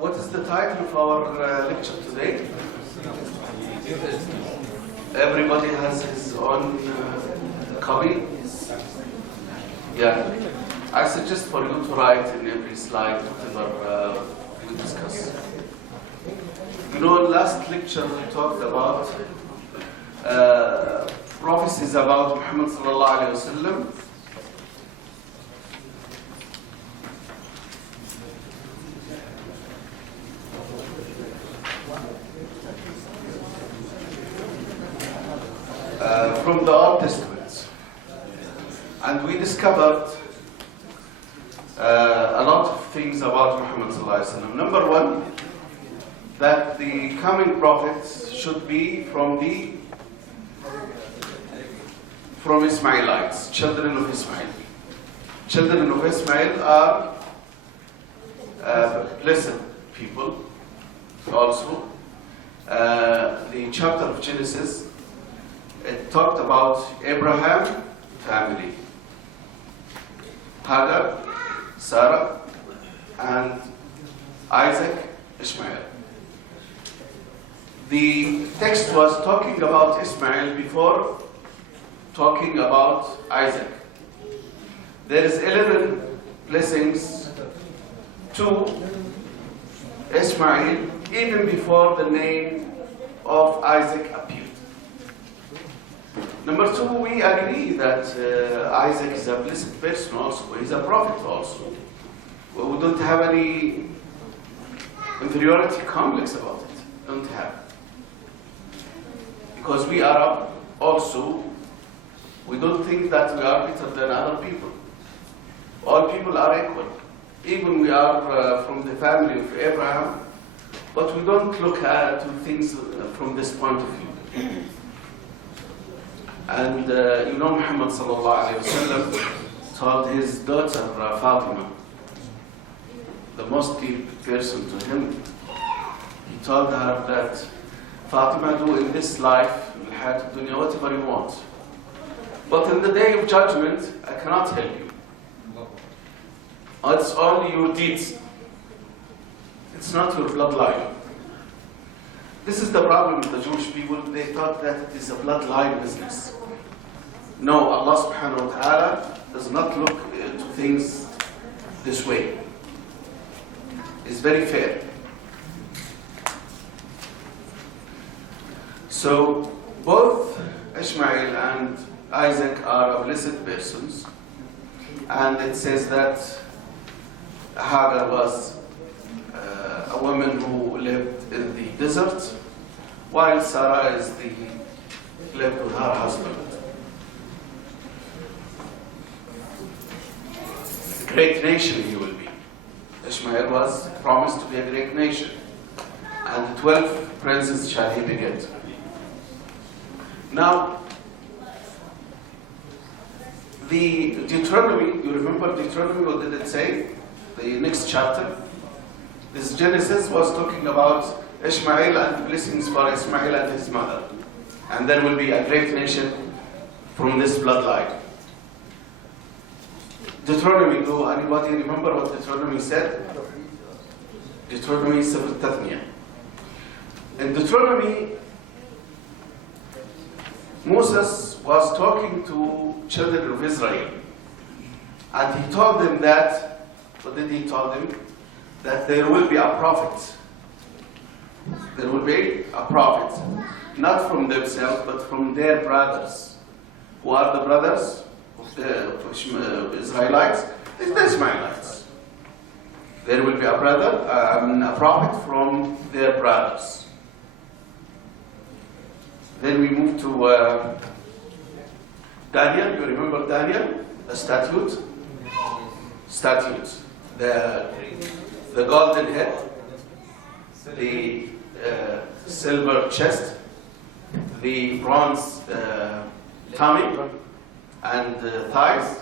What is the title of our lecture today? Everybody has his own copy? Yeah. I suggest for you to write in every slide whatever we discuss. You know, last lecture we talked about prophecies about Muhammad sallallahu alayhi wa sallam. From the Old Testament, and we discovered a lot of things about Muhammad sallallahu alaihi wasallam. Number one, that the coming prophets should be from Ismailites, children of Ismail. Children of Ismail are blessed people. Also, the chapter of Genesis, it talked about Abraham family, Hagar, Sarah, and Isaac, Ishmael. The text was talking about Ishmael before talking about Isaac. There is 11 blessings to Ishmael even before the name of Isaac appeared. Number two, we agree that Isaac is a blessed person also. He's a prophet also. We don't have any inferiority complex about it. Don't have. Because we are also, we don't think that we are better than other people. All people are equal. Even we are from the family of Abraham, but we don't look at things from this point of view. And you know, Muhammad sallallahu alayhi wa sallam told his daughter Fatima, the most dear person to him, he told her that Fatima, do in this life, in hayat dunya, whatever you want. But in the day of judgment, I cannot help you. It's only your deeds. It's not your bloodline. This is the problem with the Jewish people. They thought that it is a bloodline business. No, Allah subhanahu wa ta'ala does not look to things this way. It's very fair. So, both Ishmael and Isaac are blessed persons. And it says that Hagar was a woman who lived in the desert, while Sarah lived with her husband. A great nation he will be. Ishmael was promised to be a great nation, and 12 princes shall he beget. Now, the Deuteronomy, you remember Deuteronomy, what did it say? The next chapter. This Genesis was talking about Ishmael and the blessings for Ishmael and his mother. And there will be a great nation from this bloodline. Deuteronomy, do anybody remember what Deuteronomy said? Deuteronomy 7. In Deuteronomy, Moses was talking to children of Israel. And he told them that, what did he tell them? That there will be a prophet. There will be a prophet. Not from themselves, but from their brothers. Who are the brothers of the Israelites? It's the Ismailites. There will be a prophet from their brothers. Then we move to Daniel. You remember Daniel? The statute? Statute. The golden head, the silver chest, the bronze tummy and thighs,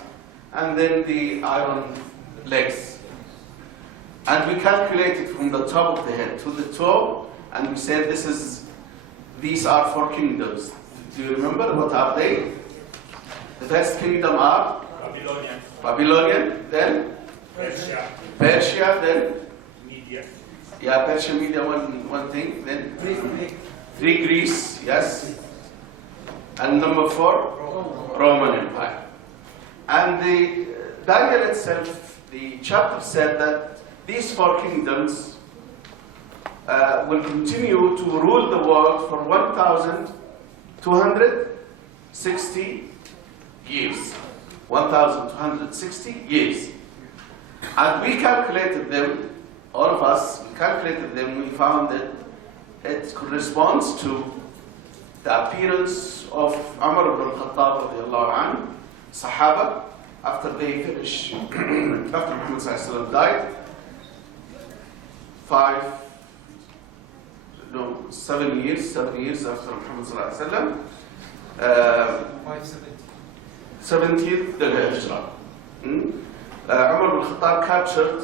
and then the iron legs. And we calculated from the top of the head to the toe, and we said these are 4 kingdoms. Do you remember what are they? The first kingdom are Babylonian, then Persia, then Yeah, Persian Media, one thing. Then 3 Greece, yes. And number 4, Roman Empire. And the Daniel itself, the chapter said that these 4 kingdoms will continue to rule the world for 1,260 years. 1,260 years. And we calculated them, all of us, we calculated them, we found that it corresponds to the appearance of Umar ibn al-Khattab radiallahu anhu, Sahaba, after they finish, after Muhammad sallallahu alaihi wasallam died, 7 years after Muhammad sallallahu alaihi wasallam, 70th the Hijrah. Umar ibn al-Khattab captured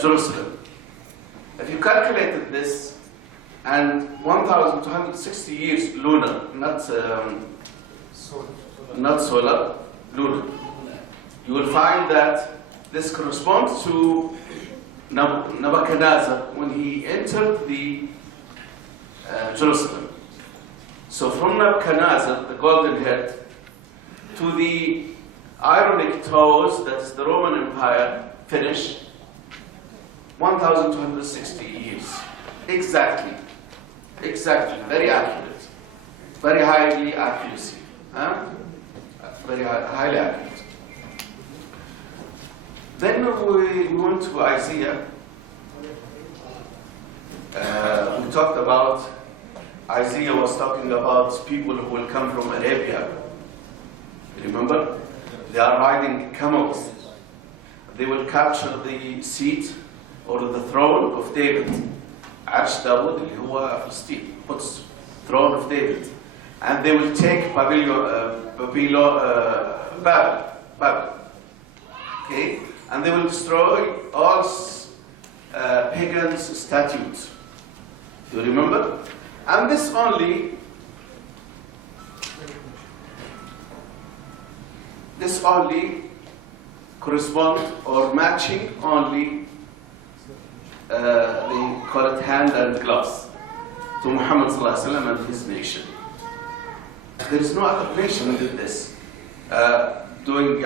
Jerusalem. If you calculated this, and 1,260 years lunar, not solar, lunar, you will find that this corresponds to Nebuchadnezzar when he entered the Jerusalem. So from Nebuchadnezzar, the golden head, to the Ironic toes, that is the Roman Empire, finish 1,260 years. Exactly. Very accurate. Very highly accuracy. Very highly accurate. Then we went to Isaiah. We talked about, Isaiah was talking about people who will come from Arabia. Remember? They are riding camels. They will capture the seat or the throne of David. Arsh Dawood, اللي هو فلسطين, Quds, throne of David. And they will take Babel. Okay? And they will destroy all pagan statues. Do you remember? And this only correspond or matching only, they call it hand and gloves, to Muhammad sallallahu alaihi wasallam and his nation. There is no other nation who did this, doing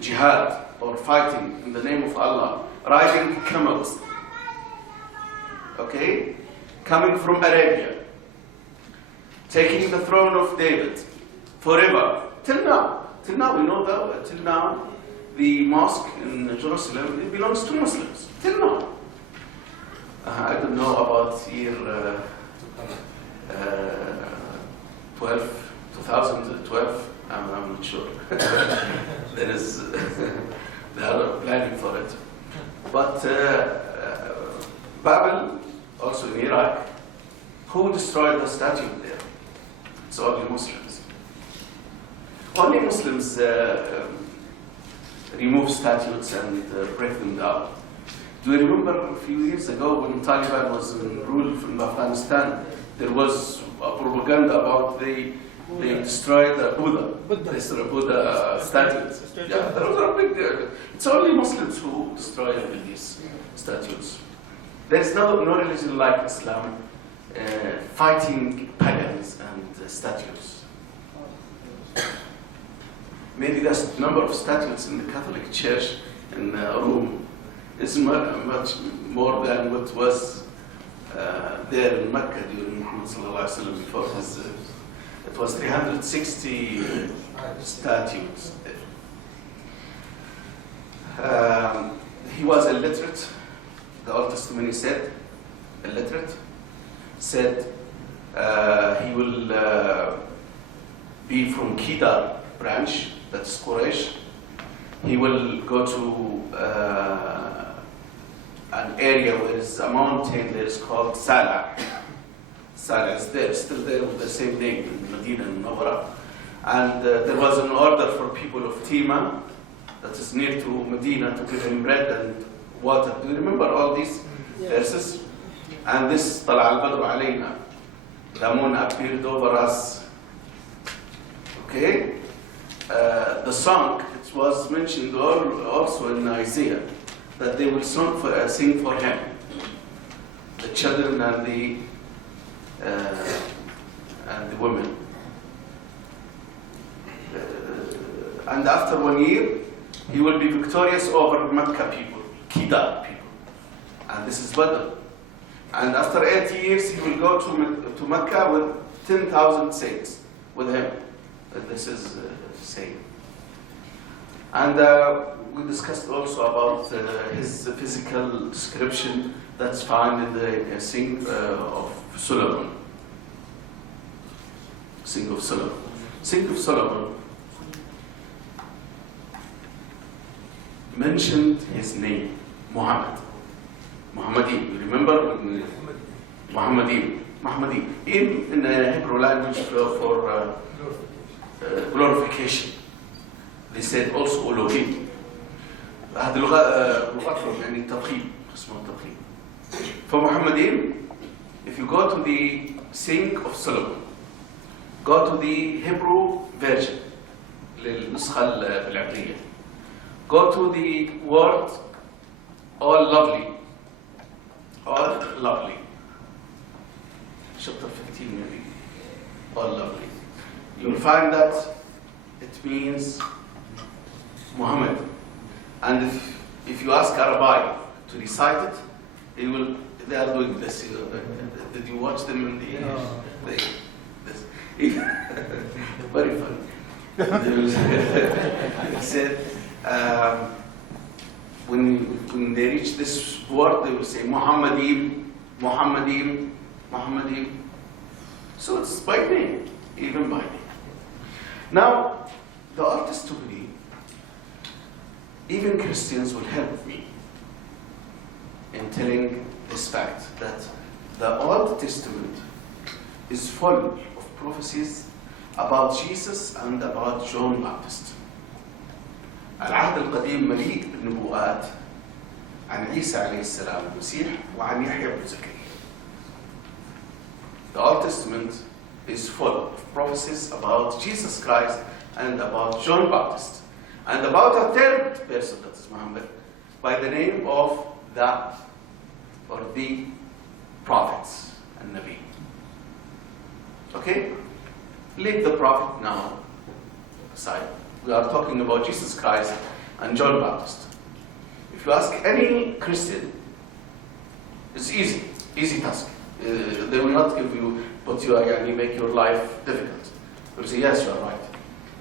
jihad or fighting in the name of Allah, riding camels, okay, coming from Arabia, taking the throne of David forever, till now. We know that till now, the mosque in Jerusalem, it belongs to Muslims. Till now. I don't know about year 2012. I'm not sure. They are planning for it. But Babel, also in Iraq, who destroyed the statue there? It's only Muslims. Only Muslims remove statues and break them down. Do you remember a few years ago when Taliban was in rule from Afghanistan, there was a propaganda about they destroyed the Buddha. They destroyed Buddha statues. Yeah, there was a big. It's only Muslims who destroy these statues. There is no religion like Islam fighting pagans and statues. Maybe the number of statues in the Catholic Church in Rome is much more than what was there in Mecca during Muhammad sallallahu alaihi wasallam before his. It was 360 statues. He was illiterate. The Old Testament said, illiterate, said he will be from Kedar branch, that's Quraysh. He will go to an area where is a mountain that is called Salah. Salah is there, still there with the same name in Medina and Nawara. And there was an order for people of Tima, that is near to Medina, to give him bread and water. Do you remember all these verses? And this طلع البدر علينا, the moon appeared over us. Okay? The song, it was mentioned also in Isaiah, that they will sing for him. children and the women. And after 1 year, he will be victorious over Mecca people, Kida people. And this is Badr. And after 8 years, he will go to Mecca with 10,000 saints with him. This is saying. And we discussed also about his physical description that's found in the Sing of Solomon. Sing of Solomon. Sing of Solomon mentioned his name, Muhammad. Muhammadin. You remember? Muhammadin. Muhammadin. In Hebrew language for glorification. They said also Elohim. هذه لغتهم يعني تضخيم اسمه التضخيم. فمحمدين, if you go to the Sing of Solomon, go to the Hebrew version للنسخة العبرية. Go to the word all lovely. All lovely. Chapter 15 maybe. All lovely. You will find that it means Muhammad. And if you ask a rabbi to recite it, they are doing this. Did you watch them in the this? Very funny. They said when they reach this word, they will say Muhammadim, Muhammadim, Muhammadim. So it's by name, even by name. Now, the Old Testament, even Christians will help me in telling this fact that the Old Testament is full of prophecies about Jesus and about John Baptist. العهد القديم مليء بالنبوءات عن عيسى عليه السلام المسيح وعن يحيى بن زكريا. The Old Testament is full of prophecies about Jesus Christ and about John Baptist and about a third person, that is Muhammad, by the name of the prophets and Nabi. Okay? Leave the prophet now aside. We are talking about Jesus Christ and John Baptist. If you ask any Christian, it's easy task. They will not give you, make your life difficult. They will say, yes, you are right.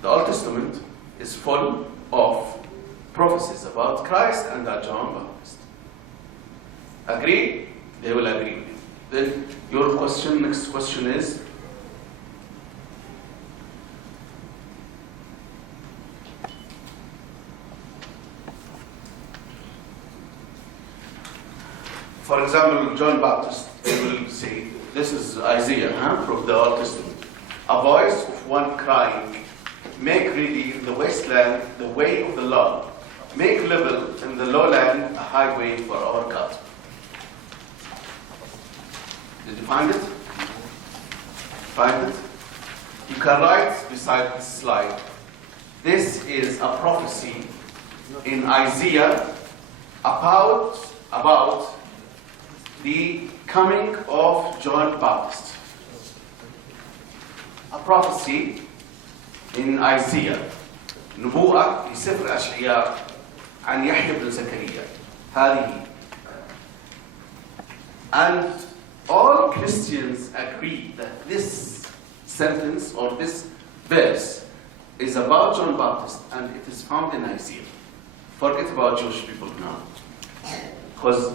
The Old Testament is full of prophecies about Christ and John Baptist. Agree? They will agree with you. Then your question, next question is, for example, John Baptist, they will say, this is Isaiah from the Old Testament. A voice of one crying, make ready in the wasteland the way of the Lord. Make level in the lowland a highway for our God. Did you find it? Find it? You can write beside this slide. This is a prophecy in Isaiah about the coming of John Baptist. A prophecy in Isaiah. نبوءة في سفر أشعياء عن يحيى بن زكريا. هذه. And all Christians agree that this sentence or this verse is about John Baptist and it is found in Isaiah. Forget about Jewish people now. Because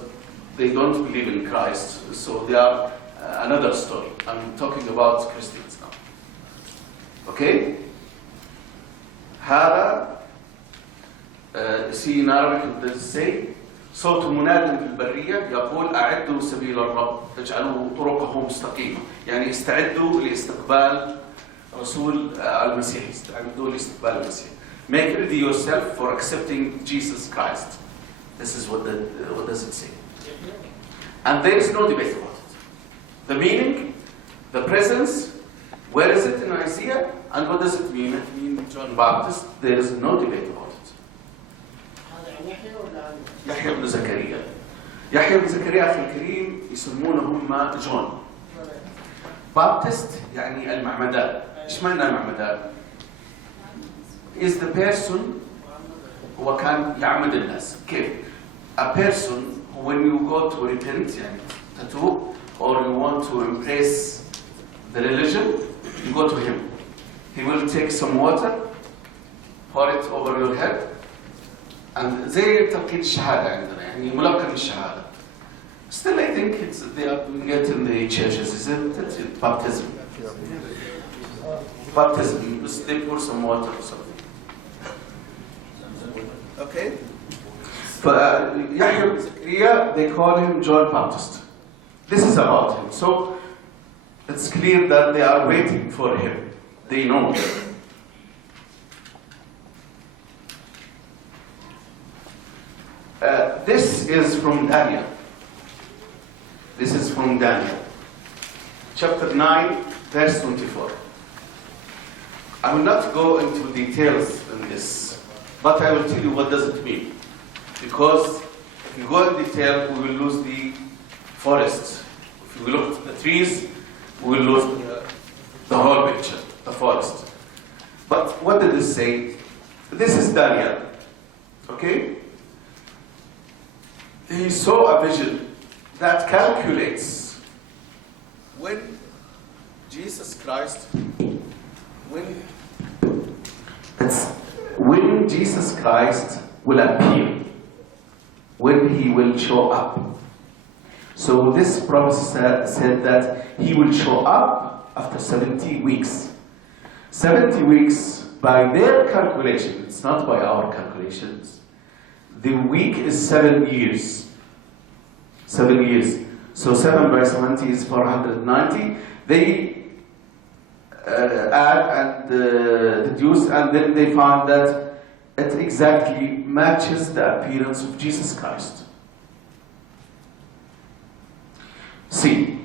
they don't believe in Christ, so they are another story. I'm talking about Christians now. Okay? هذا see in Arabic it does say صوت مناد في البرية يقول أعدوا سبيل الرب اجعلوا طرقه مستقيمة. يعني استعدوا لاستقبال رسول المسيح. استعدوا لاستقبال المسيح. Make ready yourself for accepting Jesus Christ. This is what does it say. And there is no debate about it. The meaning, the presence, where is it in Isaiah, and what does it mean? It means John Baptist. There is no debate about it. يحيى بن زكريا. يحيى بن زكريا أخي الكريم يسمونه هم جون. بابتست يعني المعمدان. إيش معنى المعمدان؟ is the person هو كان يعمد الناس. كيف؟ a person when you go to repent يعني tattoo or you want to embrace the religion, you go to him. He will take some water, pour it over your head, and زي تلقين الشهادة عندنا يعني ملقن الشهادة. Still I think they are doing it in the churches, isn't it? Baptism. Baptism, they pour some water or something. Okay? Yahya ibn Zakaria, they call him John Baptist. This is about him. So it's clear that they are waiting for him. They know him. This is from Daniel. This is from Daniel. Chapter 9, verse 24. I will not go into details in this, but I will tell you what does it mean. Because if you go in detail, we will lose the forest. If we look at the trees, we will lose the whole picture, the forest. But what did it say? This is Daniel. Okay? He saw a vision that calculates when Jesus Christ, when Jesus Christ will appear, when he will show up. So this prophecy said that he will show up after 70 weeks. 70 weeks by their calculation, it's not by our calculations. The week is 7 years. 7 years. So 7 by 70 is 490. They add and deduce, and then they found that it exactly matches the appearance of Jesus Christ. See.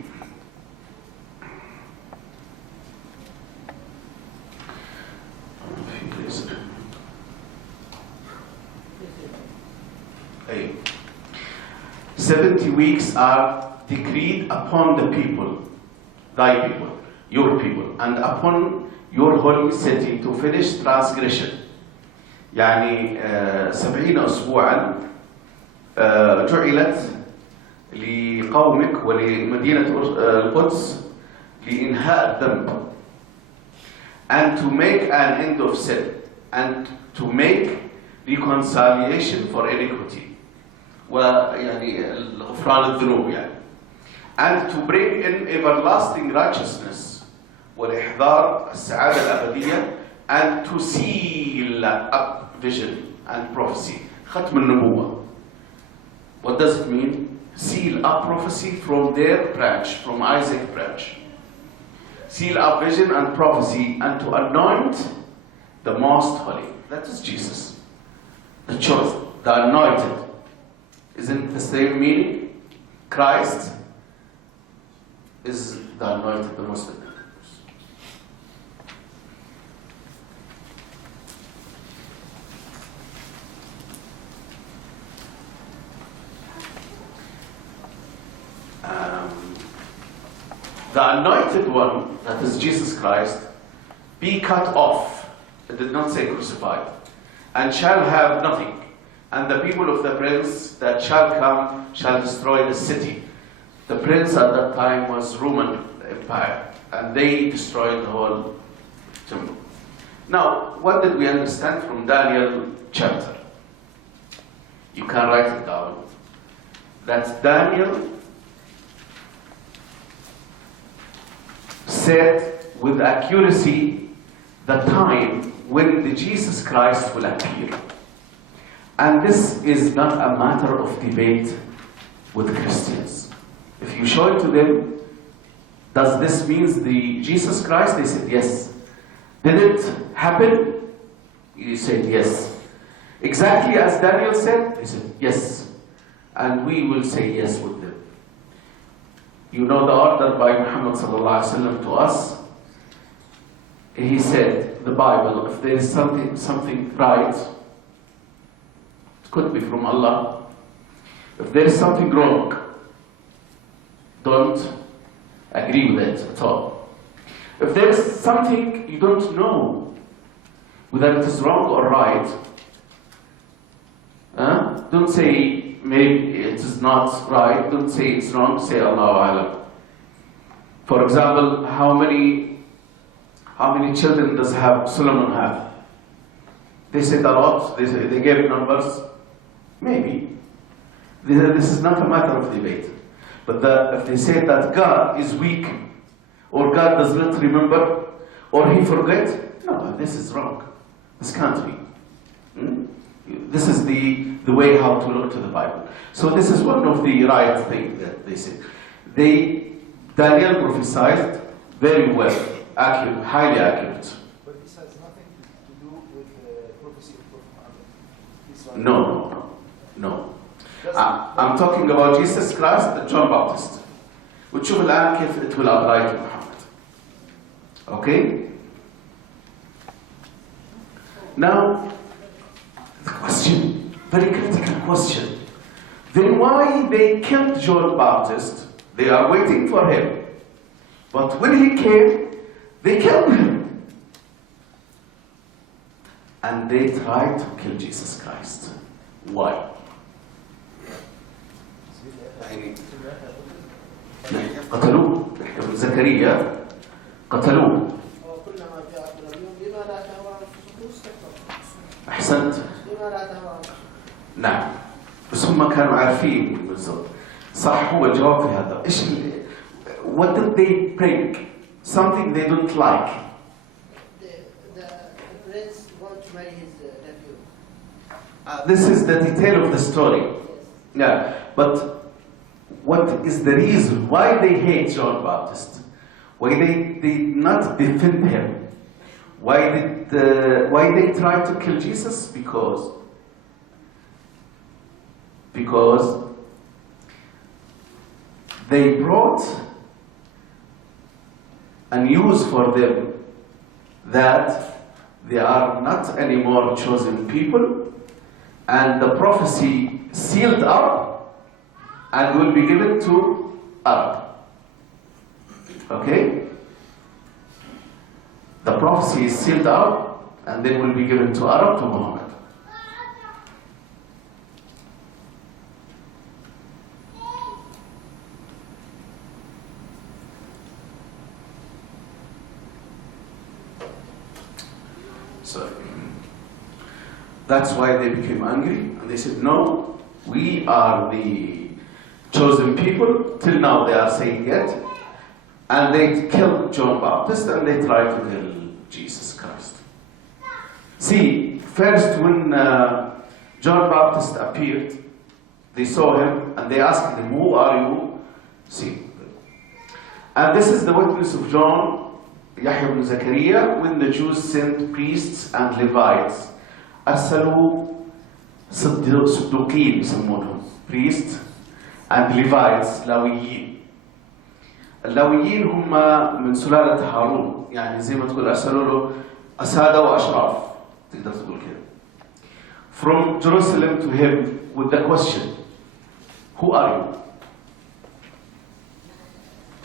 Hey. 70 weeks are decreed upon the people, thy people, your people, and upon your holy city to finish transgression. يعني 70 أسبوعا جعلت لقومك ولمدينة القدس لإنهاء الذنب, and to make an end of sin, and to make reconciliation for iniquity, ويعني غفران الذنوب يعني, and to bring in everlasting righteousness والإحضار السعادة الأبدية, and to seal up vision and prophecy. ختم النبوة. What does it mean? Seal up prophecy from their branch, from Isaac branch. Seal up vision and prophecy, and to anoint the most holy. That is Jesus, the chosen, the anointed. Isn't the same meaning? Christ is the anointed, the most anointed. The anointed one, that is Jesus Christ, be cut off. It did not say crucified. And shall have nothing. And the people of the prince that shall come shall destroy the city. The prince at that time was Roman Empire, and they destroyed the whole temple. Now, what did we understand from Daniel chapter? You can write it down. That Daniel said with accuracy the time when the Jesus Christ will appear. And this is not a matter of debate with Christians. If you show it to them, does this mean the Jesus Christ? They said yes. Did it happen? You said yes. Exactly as Daniel said? They said yes. And we will say yes with them. You know the order by Muhammad sallallahu alaihi wasallam to us. He said, the Bible, if there is something right, it could be from Allah. If there is something wrong, don't agree with it at all. If there is something you don't know whether it is wrong or right, don't say maybe it is not right, don't say it's wrong, say Allahu Alam. For example, how many children does Solomon have? They said a lot, they gave numbers, maybe. This is not a matter of debate. But if they say that God is weak, or God does not remember, or he forgets, no, this is wrong. This can't be. This is the way how to look to the Bible. So this is one of the right things that they said. Daniel prophesied very well, accurate, highly accurate. But this has nothing to do with the prophecy of Prophet Muhammad. No. I'm talking about Jesus Christ and John Baptist. وتشوف الآن كيف it will apply to Muhammad. Okay? Now, the question, very critical question. Then why they killed John Baptist? They are waiting for him. But when he came, they killed him. And they tried to kill Jesus Christ. Why? قتلوه. ابن زكريا قتلوه. أحسنت. نعم. بس هم كانوا عارفين بالضبط. صح هو الجواب في هذا. إيش what did they bring? Something they don't like. The prince wants to marry his nephew. This is the detail of the story. Yeah, but what is the reason why they hate John Baptist? Why they did not defend him? Why they tried to kill Jesus? Because they brought a news for them that they are not anymore chosen people, and the prophecy sealed up and will be given to Arab. Okay? The prophecy is sealed up and then will be given to Arab, to Muhammad. So that's why they became angry and they said, no, we are the chosen people. Till now they are saying it. And they killed John Baptist and they tried to kill Jesus Christ. See, first when John Baptist appeared, they saw him and they asked him, who are you? See. And this is the witness of John, Yahya ibn Zakaria, when the Jews sent priests and Levites. أرسلوا صدوقين يسمونهم, priests and Levites, لاويين. اللاويين هم من سلالة هارون، يعني زي ما تقول أرسلوا له أسادة وأشراف، تقدر تقول كده. From Jerusalem to him with the question, who are you?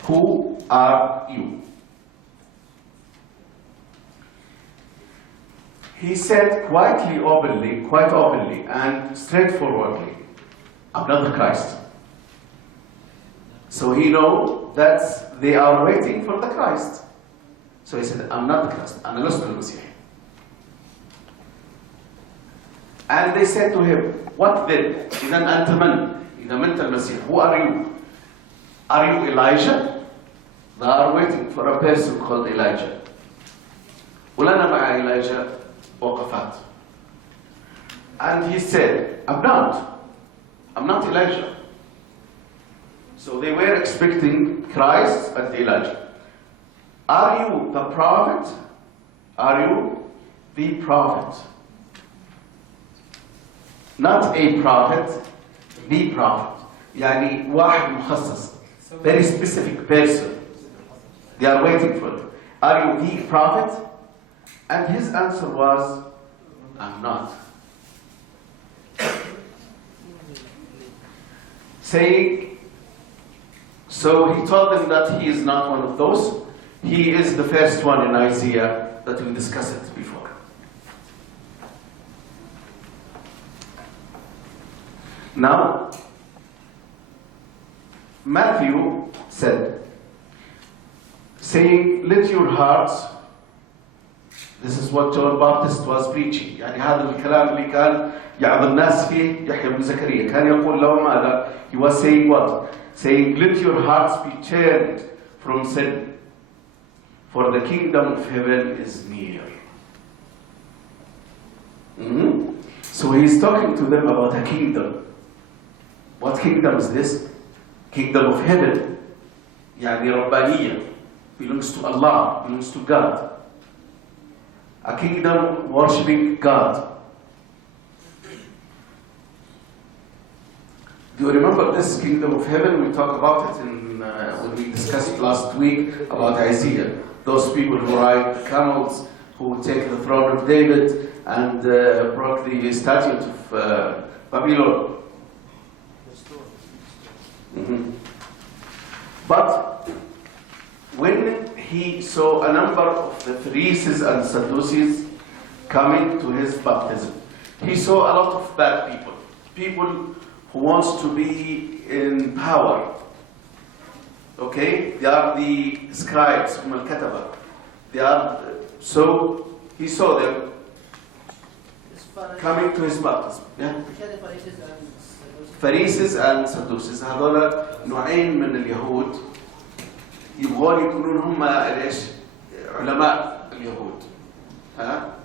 Who are you? He said quite openly and straightforwardly, I'm not the Christ. So he know that they are waiting for the Christ. So he said, I'm not the Christ, أنا لست المسيح. And they said to him, what then? إذا أنت من? إذا أنت المسيح, who are you? Are you Elijah? They are waiting for a person called Elijah. ولنا مع Elijah وقفات. And he said, I'm not Elijah. So they were expecting Christ and Elijah. Are you the prophet? Are you the prophet? Not a prophet, the prophet. يعني واحد مخصص. Very specific person. They are waiting for it. Are you the prophet? And his answer was, I'm not. saying, so he told them that he is not one of those. He is the first one in Isaiah that we discussed before. Now, Matthew said, saying, let your hearts, this is what John Baptist was preaching. يعني هذا الكلام اللي كان يعظ الناس فيه يحيى بن زكريا كان يقول لهم ماذا? He was saying what? Saying, let your hearts be turned from sin, for the kingdom of heaven is near. So he's talking to them about a kingdom. What kingdom is this? Kingdom of heaven. يعني ربانية. Belongs to Allah, belongs to God. A kingdom worshipping God. Do you remember this kingdom of heaven? We talked about it when we discussed last week about Isaiah. Those people who ride camels, who take the throne of David and broke the statute of Babylon. But when he saw a number of the Pharisees and Sadducees coming to his baptism, he saw a lot of bad people. People who wants to be in power. Okay? They are the scribes from Al-Kataba. They are, so he saw them coming to his baptism. Yeah? Pharisees and Sadducees. هذول نوعين من اليهود يبغون يكونون هم ايش؟ علماء اليهود. ها؟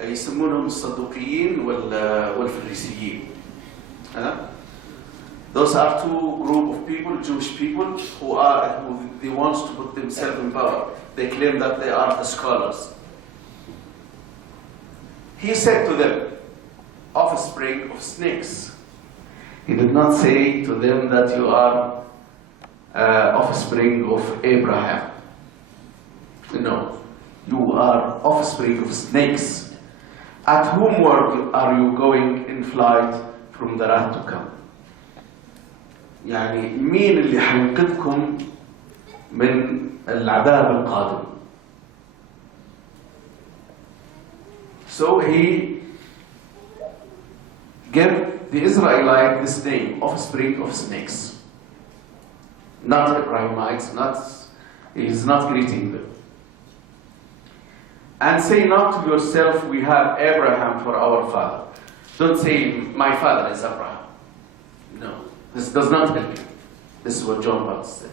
يسمونهم الصدوقيين والفريسيين. ها؟ Those are two group of people, Jewish people, who they want to put themselves in power. They claim that they are the scholars. He said to them, offspring of snakes. He did not say to them that you are offspring of Abraham. No, you are offspring of snakes. At whom word are you going in flight from the wrath to come? يعني مين اللي حينقذكم من العذاب القادم? So he gave the Israelite this name, offspring of snakes. Not Abrahamites, he is not greeting them. And say not to yourself, we have Abraham for our father. Don't say, my father is Abraham. No, this does not help you. This is what John Baptist said.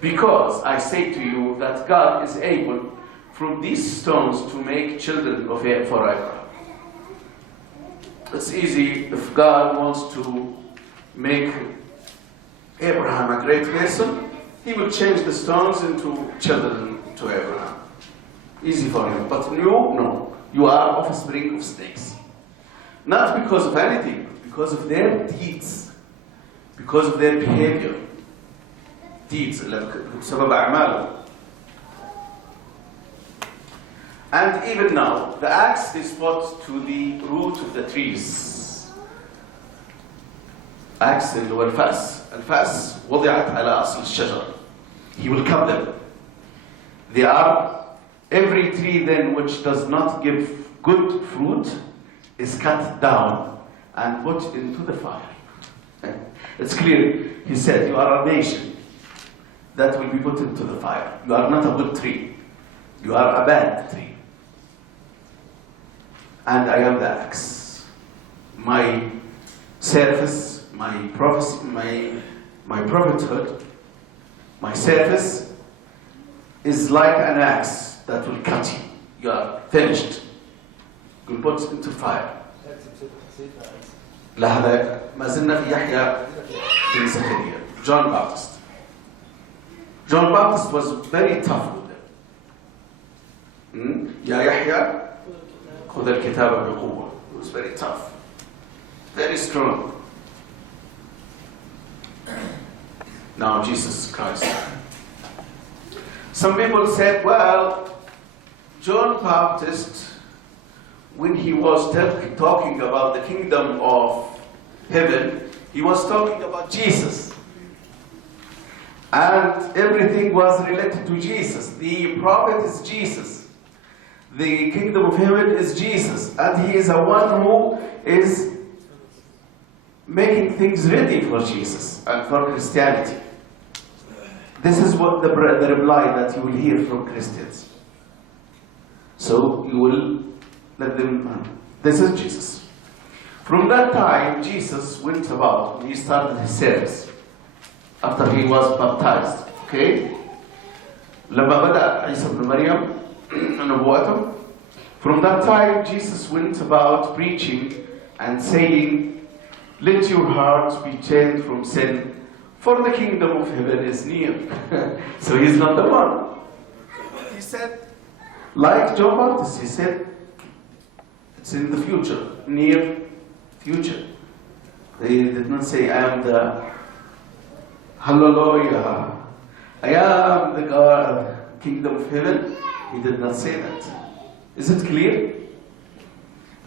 Because I say to you that God is able from these stones to make children of for Abraham. It's easy if God wants to make Abraham a great person, he will change the stones into children to Abraham. Easy for him. But no. You are offspring of snakes. Not because of anything, but because of their deeds. Because of their behavior. Deeds. بسبب أعمالهم. And even now, the axe is put to the root of the trees. Axe اللي هو الفأس. الفأس وضعت على أصل الشجر. He will cut them. They are, every tree then which does not give good fruit is cut down and put into the fire. It's clear. He said, you are a nation that will be put into the fire. You are not a good tree. You are a bad tree. And I am the axe. My service, my prophecy, my prophethood, my service is like an axe that will cut you. You are finished. You will put into fire. لا هذا ما زلنا في يحيى بن زكريا. John Baptist. John Baptist was very tough with them. يا يحيى خذ الكتاب بقوة. He was very tough. Very strong. Now Jesus Christ. Some people said, well, John Baptist, when he was talking about the kingdom of heaven, He was talking about Jesus. And everything was related to Jesus. The prophet is Jesus. The kingdom of heaven is Jesus. And he is the one who is making things ready for Jesus and for Christianity. This is what the reply that you will hear from Christians. So you will let them, this is Jesus. From that time, Jesus went about, when he started his service, after he was baptized. Okay? لما بدأ عيسى بن مريم نبوته, from that time Jesus went about preaching and saying, let your hearts be changed from sin, for the kingdom of heaven is near. So he's not the one. He said, like John Baptist, he said, it's in the future, near future. He did not say, I am the Hallelujah, I am the God, kingdom of heaven. He did not say that. Is it clear?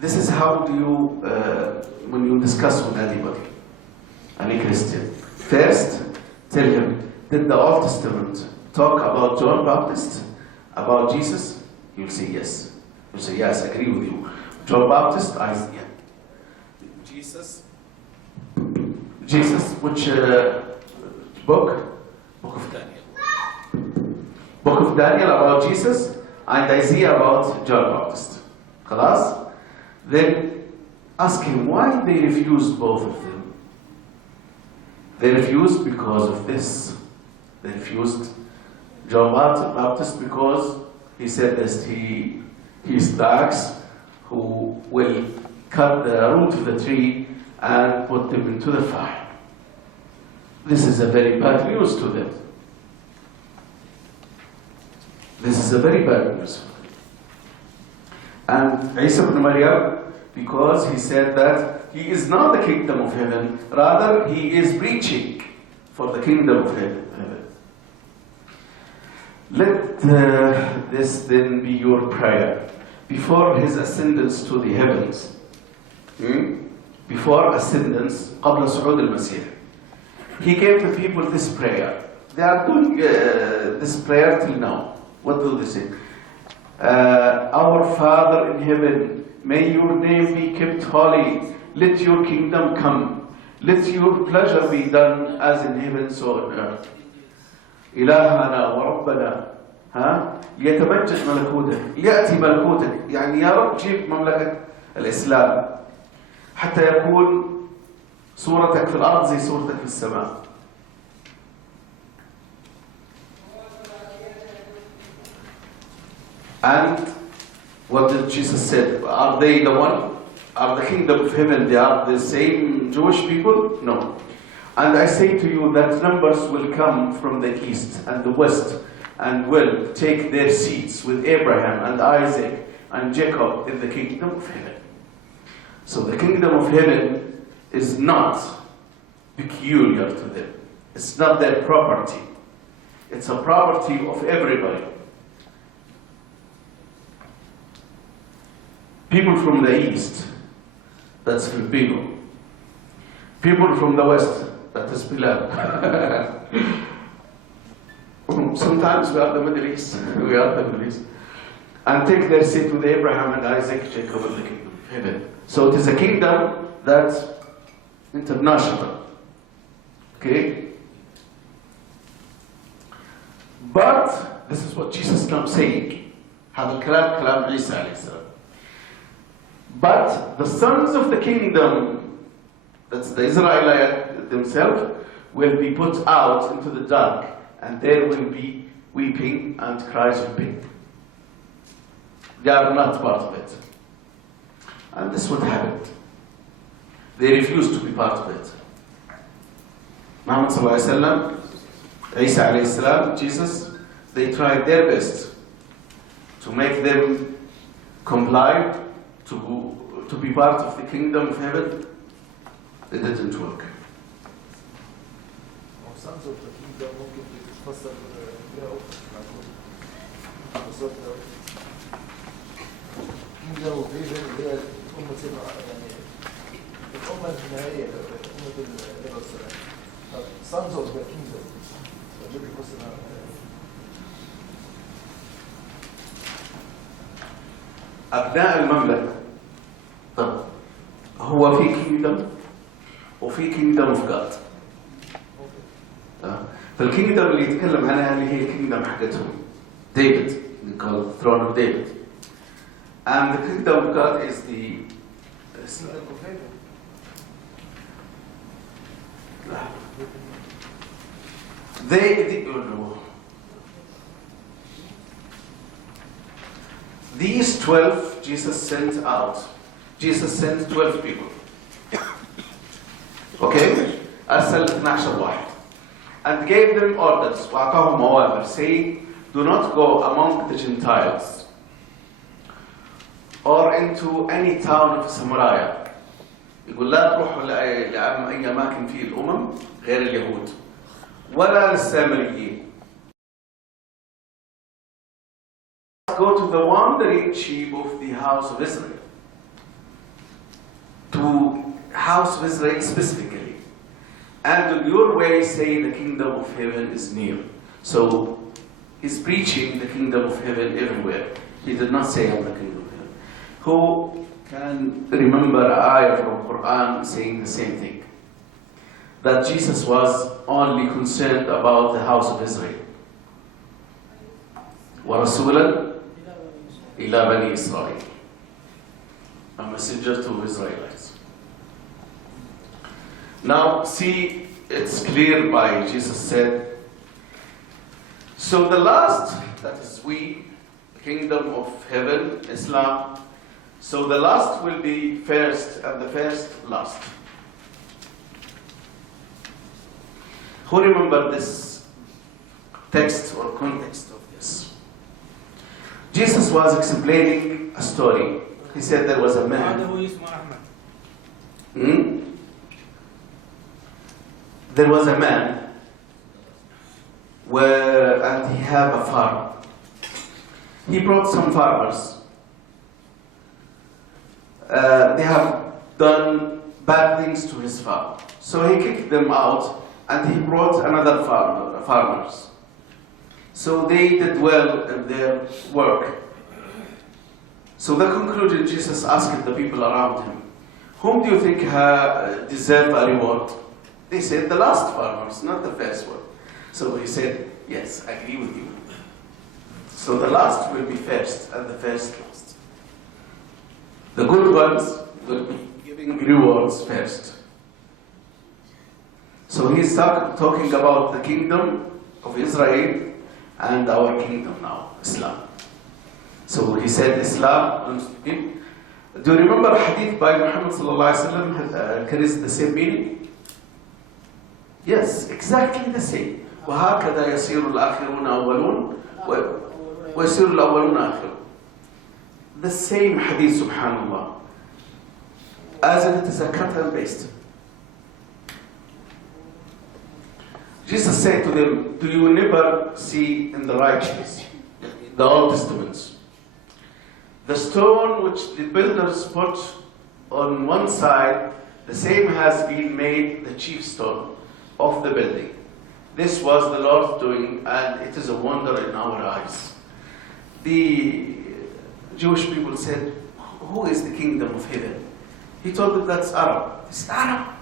This is how do you, when you discuss with anybody, any Christian. First, tell him, did the Old Testament talk about John Baptist, about Jesus? You'll say yes. You'll say, yes, I agree with you. John Baptist, yeah. Jesus, which book? Book of Daniel. Book of Daniel about Jesus, and Isaiah about John Baptist. Khalas? Then ask him why they refused both of them. They refused because of this. They refused John Baptist because he said that he is the axe who will cut the root of the tree and put them into the fire. This is a very bad news to them. This is a very bad news. And Isa ibn Maryam, because he said that he is not the kingdom of heaven, rather he is preaching for the kingdom of heaven. Let this then be your prayer before his ascendance to the heavens. Before ascendance, قبل صعود المسيح. He gave the people this prayer. They are doing this prayer till now. What do they say? Our Father in heaven, may your name be kept holy. Let your kingdom come. Let your pleasure be done as in heaven so on earth. إلهنا وربنا ليتمجد ملكوتك ليأتي ملكوتك. يعني يا رب جيب مملكة الإسلام حتى يكون صورتك في الأرض زي صورتك في السماء. And what did Jesus say? Are they the one? Are the kingdom of heaven, they are the same Jewish people? No. And I say to you that numbers will come from the east and the west and will take their seats with Abraham and Isaac and Jacob in the kingdom of heaven. So the kingdom of heaven is not peculiar to them. It's not their property. It's a property of everybody. People from the east, that's Filipino. People from the west, that is Bilal. Sometimes we are the Middle East. We are the Middle East. And take their seat with Abraham and Isaac, Jacob in the kingdom of heaven. So it is a kingdom that's international. Okay? But this is what Jesus is saying. هذا الكلام كلام عيسى عليه السلام. But the sons of the kingdom, that's the Israelites themselves, will be put out into the dark, and there will be weeping and cries of pain. They are not part of it. And this is what happened. They refused to be part of it. Muhammad sallallahu alaihi wasallam, Isa alayhi salam, Jesus, they tried their best to make them comply, to be part of the kingdom of heaven. It didn't work. Sons of the kingdom ممكن تتفسر بها أخرى. kingdom of heaven اللي هي الأمة يعني الأمة النهائية أمة الرسول. Sons of the kingdom. ده بيخص أبناء المملكة. طب هو في kingdom وفي kingdom of God. فالكينجدم اللي يتكلم عنها اللي هي الكينجدم حقتهم ديفيد they call it the throne of David and the kingdom of God is the these 12 Jesus sent out. Jesus sent 12 people. Okay? أرسل 12 واحد. And gave them orders, وأعطاهم أوامر, saying, do not go among the Gentiles or into any town of Samaria. يقول لا تروحوا لأي أماكن فيه الأمم غير اليهود ولا للسامريين. Go to the wandering sheep of the house of Israel. To house of Israel specifically. And in your way say the kingdom of heaven is near. So he's preaching the kingdom of heaven everywhere. He did not say I'm the kingdom of heaven. Who can remember an ayah from Quran saying the same thing? That Jesus was only concerned about the house of Israel. وَرَسُولًا إِلَى بَنِي إِسْرَائِيل. A messenger to Israelites. Now, see, it's clear by Jesus said, so the last, that is we, the kingdom of heaven, Islam, so the last will be first and the first last. Who remember this text or context of this? Jesus was explaining a story. He said there was a man. There was a man and he had a farm. He brought some farmers. They have done bad things to his farm. So he kicked them out and he brought another farmers. So they did well in their work. So the conclusion, Jesus asked the people around him, whom do you think deserve a reward? They said the last farmers, not the first one. So he said, yes, I agree with you. So the last will be first and the first last. The good ones will be giving rewards first. So he's talking about the kingdom of Israel and our kingdom now, Islam. So he said Islam. Do you remember a hadith by Muhammad sallallahu alaihi wasallam carries the same meaning? Yes, exactly the same. وهكذا يصير الآخرون أولون ويصير الأولون آخرون. The same hadith, subhanallah. As it is a cut and paste. Jesus said to them, do you never see in the righteous, in the Old Testament, the stone which the builders put on one side, the same has been made the chief stone of the building. This was the Lord's doing, and it is a wonder in our eyes. The Jewish people said, who is the kingdom of heaven? He told them that's Arab. It's Arab.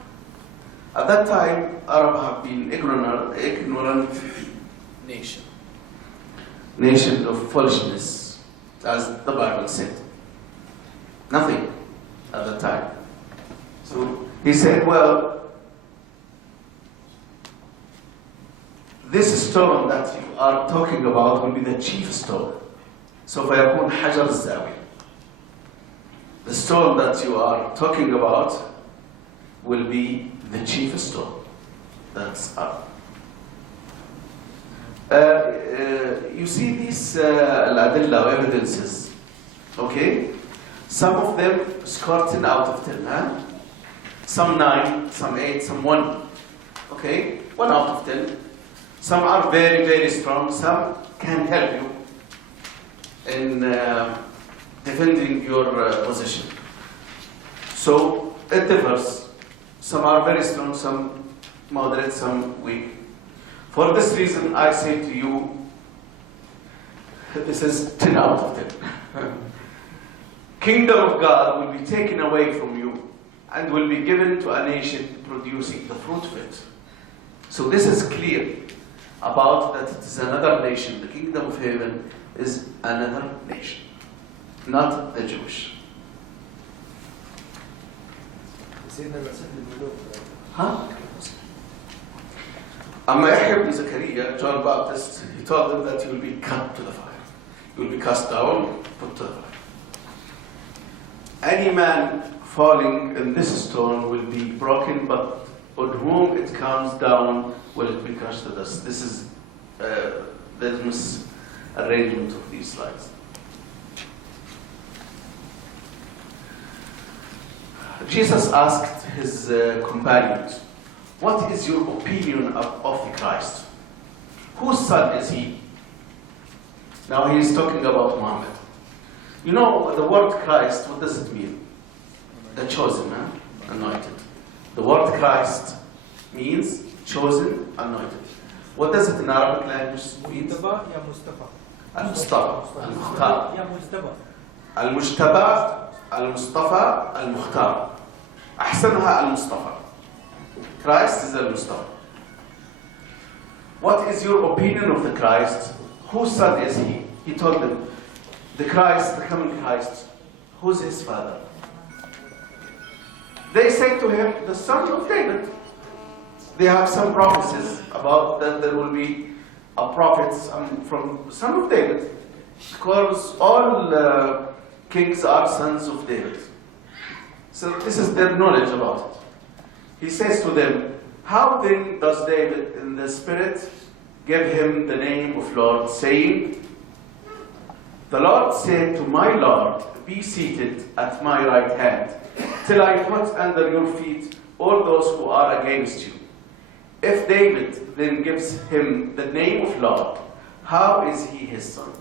At that time, Arab have been ignorant nation. Nation of foolishness, as the Bible said. Nothing at the time. So he said, well, this stone that you are talking about will be the chief stone. So فيكون حجر الزاوية. The stone that you are talking about will be the chief stone. That's up. You see these الأدلة or evidences. Okay? Some of them score 10 out of 10. Huh? Some 9, some 8, some 1. Okay? 1 out of 10. Some are very, very strong. Some can help you in defending your position. So it differs. Some are very strong, some moderate, some weak. For this reason, I say to you, this is 10 out of 10. Kingdom of God will be taken away from you and will be given to a nation producing the fruit of it. So this is clear about that it is another nation. The kingdom of heaven is another nation, not the Jewish. Huh? Amma Yahya ibn Zakaria, John Baptist, he told them that you will be cut to the fire. You will be cast down, put to the fire. Any man falling in this stone will be broken, but on whom it comes down will it be crushed to dust. This is the misarrangement of these slides. Jesus asked his companions, what is your opinion of the Christ? Whose son is he? Now he is talking about Muhammad. You know, the word Christ, what does it mean? The chosen, anointed. The word Christ means chosen, anointed. What does it in Arabic language mean? Al-Mustafa, Al-Mukhtar. Al-Mujtaba, Al-Mustafa, Al-Mukhtar. أحسنها Al-Mustafa. Christ is Al-Mustafa. What is your opinion of the Christ? Whose son is he? He told them, the Christ, the coming Christ, who's his father? They say to him, the son of David. They have some prophecies about that there will be a prophet from the son of David, because all kings are sons of David. So this is their knowledge about it. He says to them, how then does David in the spirit give him the name of Lord, saying, the Lord said to my Lord, be seated at my right hand, till I put under your feet all those who are against you. If David then gives him the name of Lord, how is he his son?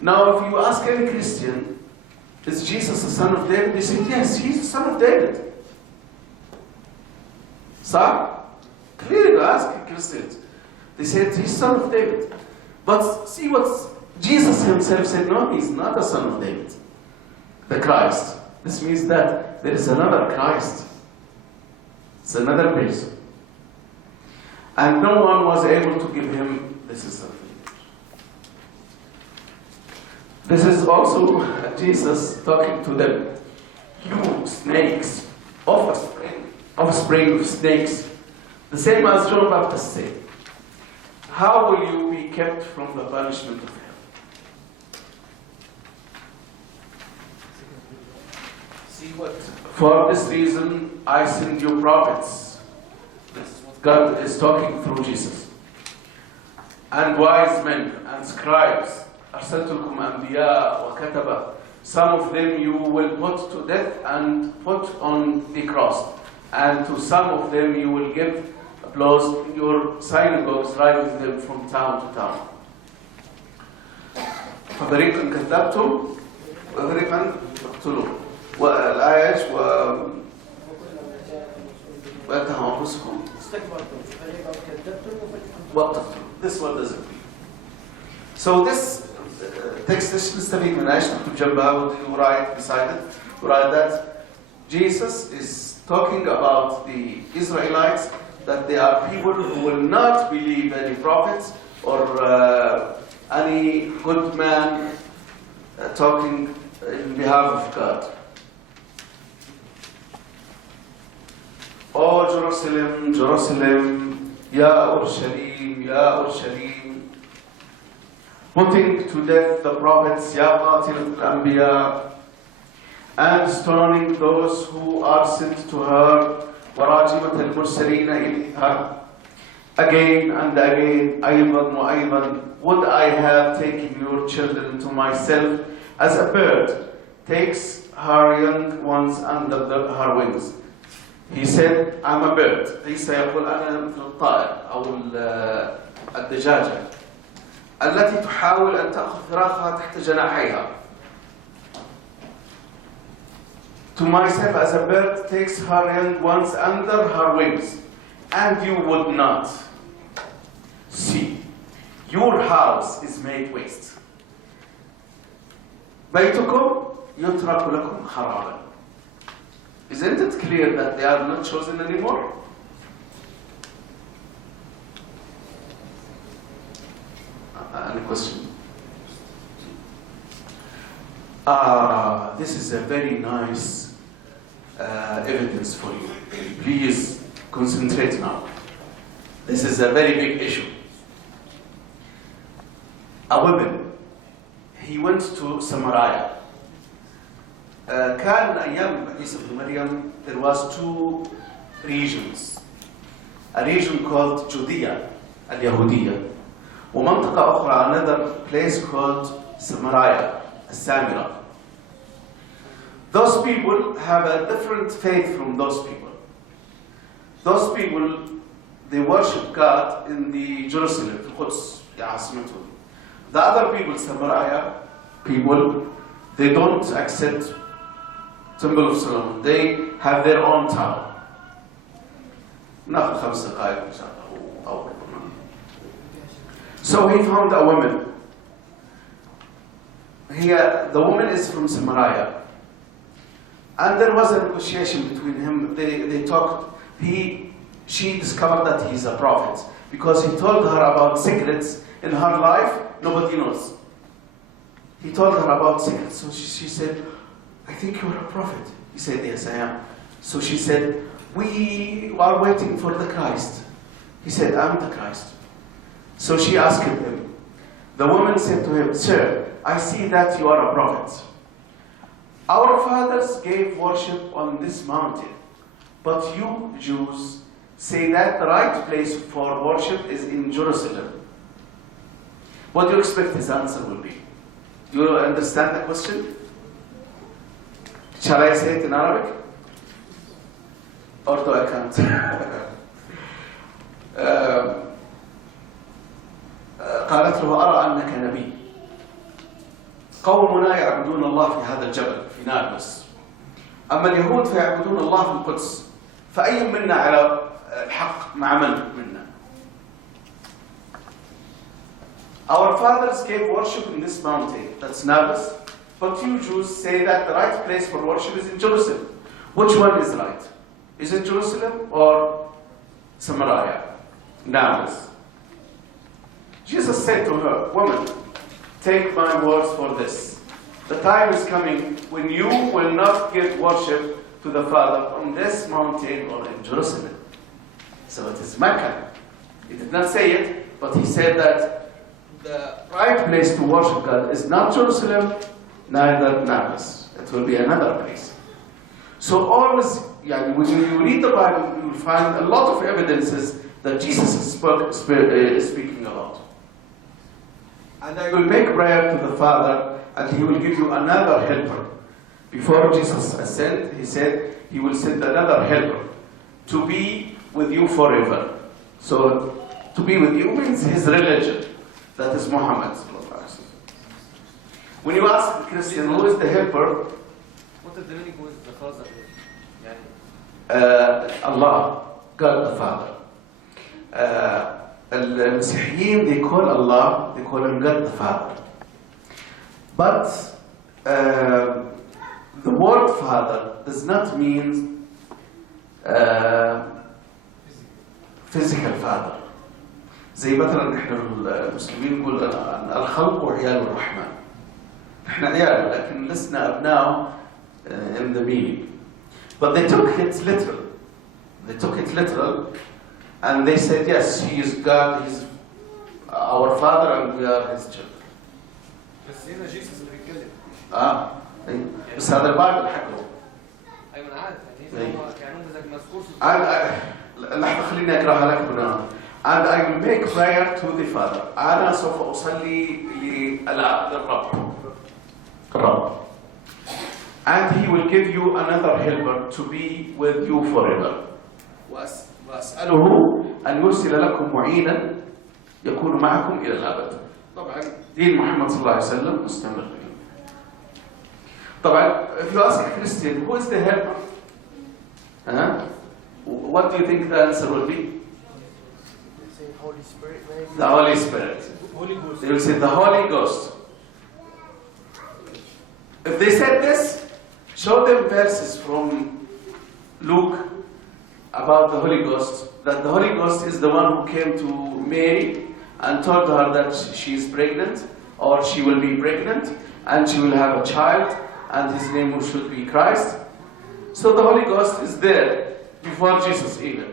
Now, if you ask any Christian, is Jesus the son of David? They say, yes, he's the son of David. Sir? Clearly, ask Christians. They said, he's son of David. But see what Jesus himself said, no, he's not a son of David. The Christ. This means that there is another Christ. It's another person. And no one was able to give him this is something. This is also Jesus talking to them. You snakes, offspring of snakes, the same as John Baptist said. How will you be kept from the punishment of hell? See what? For this reason, I send you prophets. God is talking through Jesus. And wise men and scribes. أرسلتكم أنبياء وكتبة. Some of them you will put to death and put on the cross. And to some of them you will give applause in your synagogues, driving them from town to town. ففريقا كذبتم وفريقا تقتلون. والآيات وأنتهوا أنفسكم وقتلتم. This one doesn't mean. So this text نستفيد منها. ايش نكتب جنبها ورايت beside it. Write that Jesus is talking about the Israelites, that they are people who will not believe any prophets or any good man talking in behalf of God. Oh Jerusalem, Jerusalem, Ya Urshalim, Ya Urshalim, putting to death the prophets, Ya Qatil al-Anbiya, and stoning those who are sent to her, وراجمة المرسلين إليها. Again and again, أيضا وأيضا, would I have taken your children to myself as a bird takes her young ones under her wings. He said, I'm a bird. عيسى يقول أنا مثل الطائر أو الدجاجة التي تحاول أن تأخذ فراخها تحت جناحيها. to myself as a bird takes her young ones under her wings, and you would not. See, your house is made waste. بيتكم يترك لكم خرابا. Isn't it clear that they are not chosen anymore? Any question? This is a very nice evidence for you. Please concentrate now. This is a very big issue. A woman, he went to Samaria. كان أيام عيسى بن مريم there was two regions. A region called Judea, اليهودية, ومنطقة أخرى, another place called Samaria, السامرة. Those people have a different faith from those people. Those people, they worship God in the Jerusalem, في القدس, عاصمتهم. The other people, Samaria people, they don't accept Temple of Solomon. They have their own town. ناخذ 5 دقائق إن شاء الله. So he found a woman. Here, the woman is from Samaria. And there was a negotiation between him. They talked. She discovered that he's a prophet because he told her about secrets in her life nobody knows. He told her about secrets. So she said, I think you are a prophet. He said, yes, I am. So she said, we are waiting for the Christ. He said, I'm the Christ. So she asked him. The woman said to him, sir, I see that you are a prophet. Our fathers gave worship on this mountain, but you Jews say that the right place for worship is in Jerusalem. What do you expect his answer will be? Do you understand the question? Shall I say it in Arabic? Or do I can't? قالت له أرى أنك نبي. قومنا يعبدون الله في هذا الجبل في نابلس. أما اليهود فيعبدون الله في القدس. فأي منا على الحق مع من منا؟ Our fathers gave worship in this mountain, that's Nablus, but you Jews say that the right place for worship is in Jerusalem. Which one is right? Is it Jerusalem or Samaria? Nablus. Jesus said to her, woman, take my words for this. The time is coming when you will not give worship to the Father on this mountain or in Jerusalem. So it is Mecca. He did not say it, but he said that the right place to worship God is not Jerusalem, neither Nablus. It will be another place. So always, when you read the Bible, you will find a lot of evidences that Jesus is speaking about. And I will make prayer to the Father, and He will give you another helper. Before Jesus ascended, He said He will send another helper to be with you forever. So, to be with you means His religion. That is Muhammad. When you ask the Christian, who is the helper? What is the meaning with the Father? Allah, God the Father. المسيحيين they call Allah, they call Him God the Father. But the word Father does not mean physical father. زي مثلا نحن المسلمين نقول الخلق وعيال الرحمن. نحن عيال لكن لسنا أبناء in the meaning. But they took it literal. They took it literal. And they said, yes, He is God, He is our Father, and we are His children. بس هنا جيسس بيتكلم. أيوه. بس هذا البايبل حقه. أيوه أنا عارف يعني هو كأنه مذكور. لحظة خليني أقرأها لك هنا. And I will make prayer to the Father. أنا سوف أصلي للرب. And He will give you another helper to be with you forever. وأسأله أن يرسل لكم معينا يكون معكم إلى الأبد. طبعا دين محمد صلى الله عليه وسلم مستمر. طبعا, if you ask a Christian, who is the helper? What do you think the answer will be? Say Holy Spirit, maybe. The Holy Spirit. Holy Ghost. They will say the Holy Ghost. If they said this, show them verses from Luke about the Holy Ghost, that the Holy Ghost is the one who came to Mary and told her that she is pregnant, or she will be pregnant, and she will have a child, and his name should be Christ. So the Holy Ghost is there before Jesus even.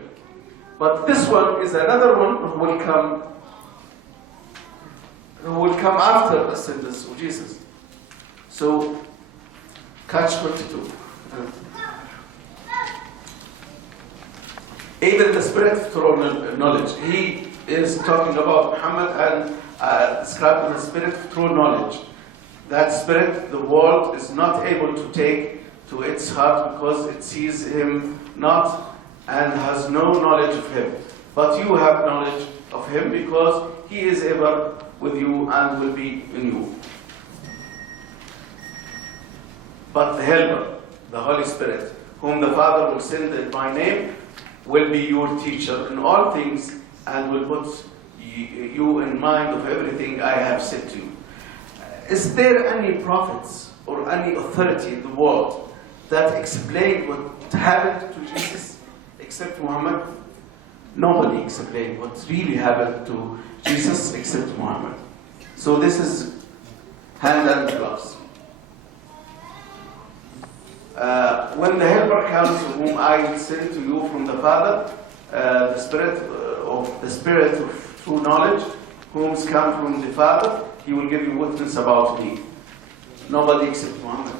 But this one is another one who will come after the sentence of Jesus. So, catch 22. Even the Spirit of true knowledge. He is talking about Muhammad and describing the Spirit of true knowledge. That Spirit, the world is not able to take to its heart because it sees him not and has no knowledge of him. But you have knowledge of him because he is ever with you and will be in you. But the Helper, the Holy Spirit, whom the Father will send in my name, will be your teacher in all things and will put you in mind of everything I have said to you. Is there any prophets or any authority in the world that explained what happened to Jesus except Muhammad? Nobody explained what really happened to Jesus except Muhammad. So this is hand and gloves. When the Helper comes, whom I will send to you from the Father, the Spirit of true knowledge, whom come from the Father, he will give you witness about me. Nobody except Muhammad.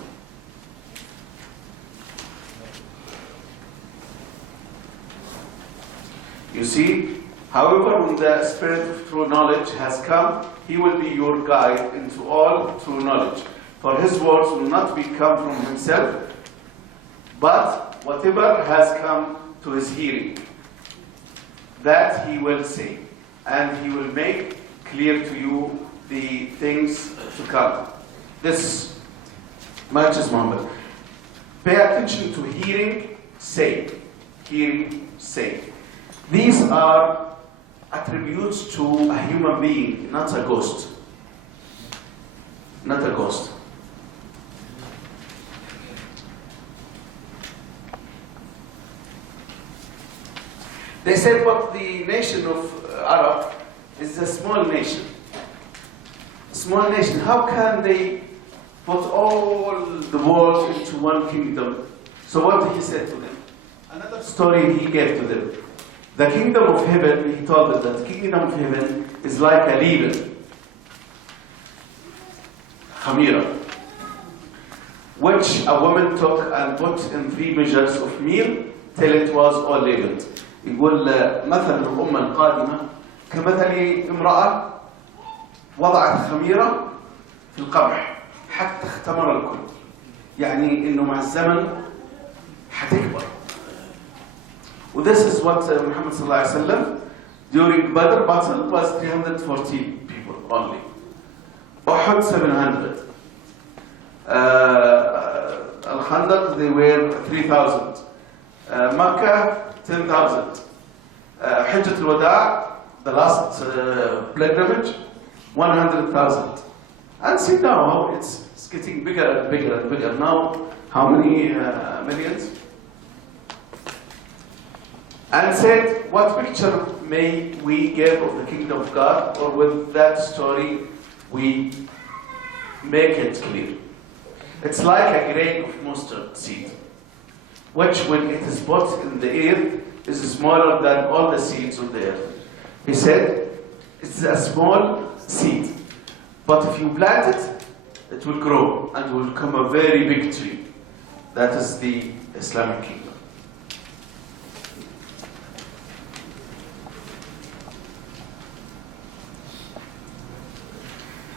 You see, however, when the Spirit of true knowledge has come, he will be your guide into all true knowledge. For his words will not come from himself, but whatever has come to his hearing, that he will say, and he will make clear to you the things to come. This matches Muhammad. Pay attention to hearing, say. Hearing, say. These are attributes to a human being, not a ghost. Not a ghost. They said, but the nation of Arab is a small nation. Small nation. How can they put all the world into one kingdom? So what he said to them? Another story he gave to them. The kingdom of heaven, he told them that the kingdom of heaven is like a leaven, khamira, which a woman took and put in 3 measures of meal till it was all leavened. يقول مثل الأمة القادمة كمثل امرأة وضعت خميرة في القمح حتى اختمر الكل. يعني إنه مع الزمن حتكبر. This is what Muhammad sallallahu alaihi wasallam during Badr battle was 340 people only. Uhud 700. Al-Khandaq they were 3,000. Makkah 10,000. Hajjat al-Wada', the last pilgrimage, 100,000. And see now how it's getting bigger and bigger and bigger. Now, how many millions? And said, what picture may we give of the kingdom of God, or with that story we make it clear. It's like a grain of mustard seed, which when it is put in the earth is smaller than all the seeds of the earth. He said, it's a small seed, but if you plant it, it will grow and will become a very big tree. That is the Islamic kingdom.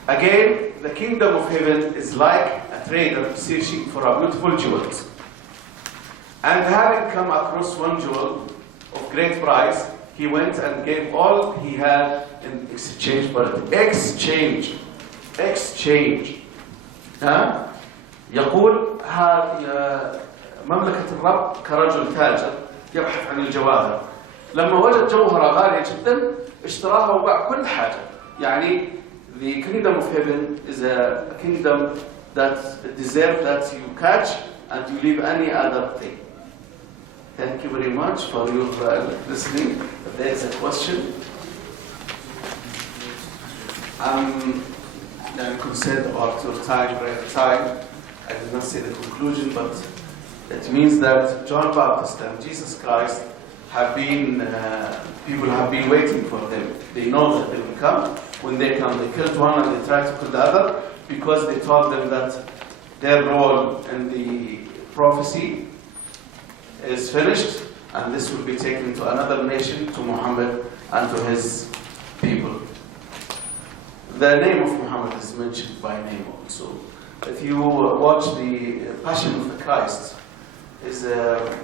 Again, the kingdom of heaven is like a trader searching for a beautiful jewel. And having come across one jewel of great price, he went and gave all he had in exchange for it. Exchange. Huh? يقول مملكة الرب كرجل تاجر يبحث عن الجواهر، لما وجد جوهرة غالية جدا اشتراها وباع كل حاجة. يعني the kingdom of heaven is a kingdom that deserves that you catch and you leave any other thing. Thank you very much for your listening. If there is a question, I'm concerned about your time, break time. I did not say the conclusion, but it means that John Baptist and Jesus Christ have been, people have been waiting for them. They know that they will come. When they come, they killed one and they tried to kill the other because they told them that their role in the prophecy is finished and this will be taken to another nation, to Muhammad and to his people. The name of Muhammad is mentioned by name also. If you watch the Passion of the Christ, is a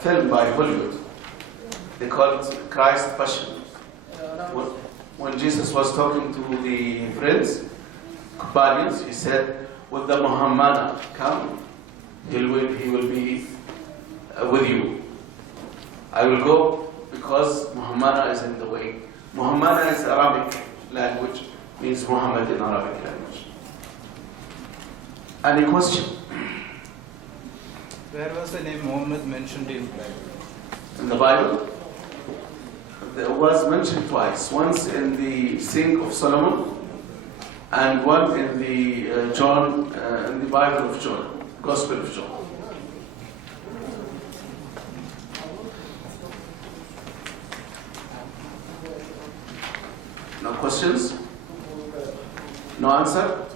film by Hollywood. They call it Christ Passion. When Jesus was talking to the friends, companions, he said, "With the Muhammad come, he will be with you. I will go because Muhammad is in the way." Muhammad is Arabic language, means Muhammad in Arabic language. Any question? Where was the name Muhammad mentioned in the Bible? In the Bible? It was mentioned twice. Once in the Song of Solomon, and one in the in the Bible of John, Gospel of John. No questions? No answer?